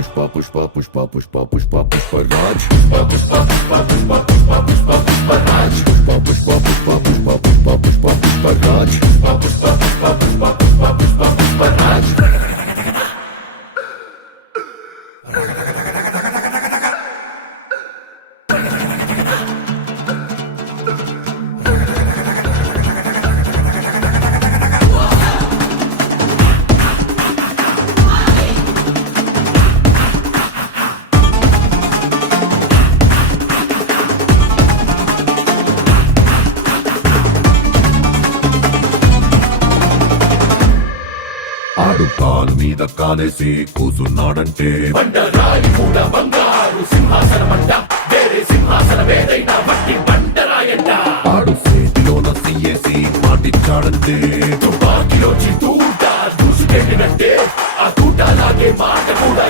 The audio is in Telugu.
పుష్ప పుష్ప పుష్ప పుష్ప పుష్ప పుష్పరాజ్ పుష్ప పుష్ప పుష్ప పుష్ప పుష్ప పుష్ప పుష్పరాజ్ పుష్ప పుష్ప పుష్ప పుష్ప పుష్ప పుష్ప పుష్పరాజ్ పుష్ప పుష్ప పుష్ప పుష్ప పుష్ప పుష్ప పుష్పరాజ్ ఆడు కాలు మీద కాలేసి కూసున్నాడంటే బండరాయి మూడ బంగారు సింహాసనమంట వేరే సింహాసనమేదైనా మట్టి బండరాయంట ఆడు చేతిలోన సీఏసి మాటిచ్చాడంటే తుపాకిలో తూట దూసుకెళ్ళినట్టే ఆ తూట లాగే మాట కూడా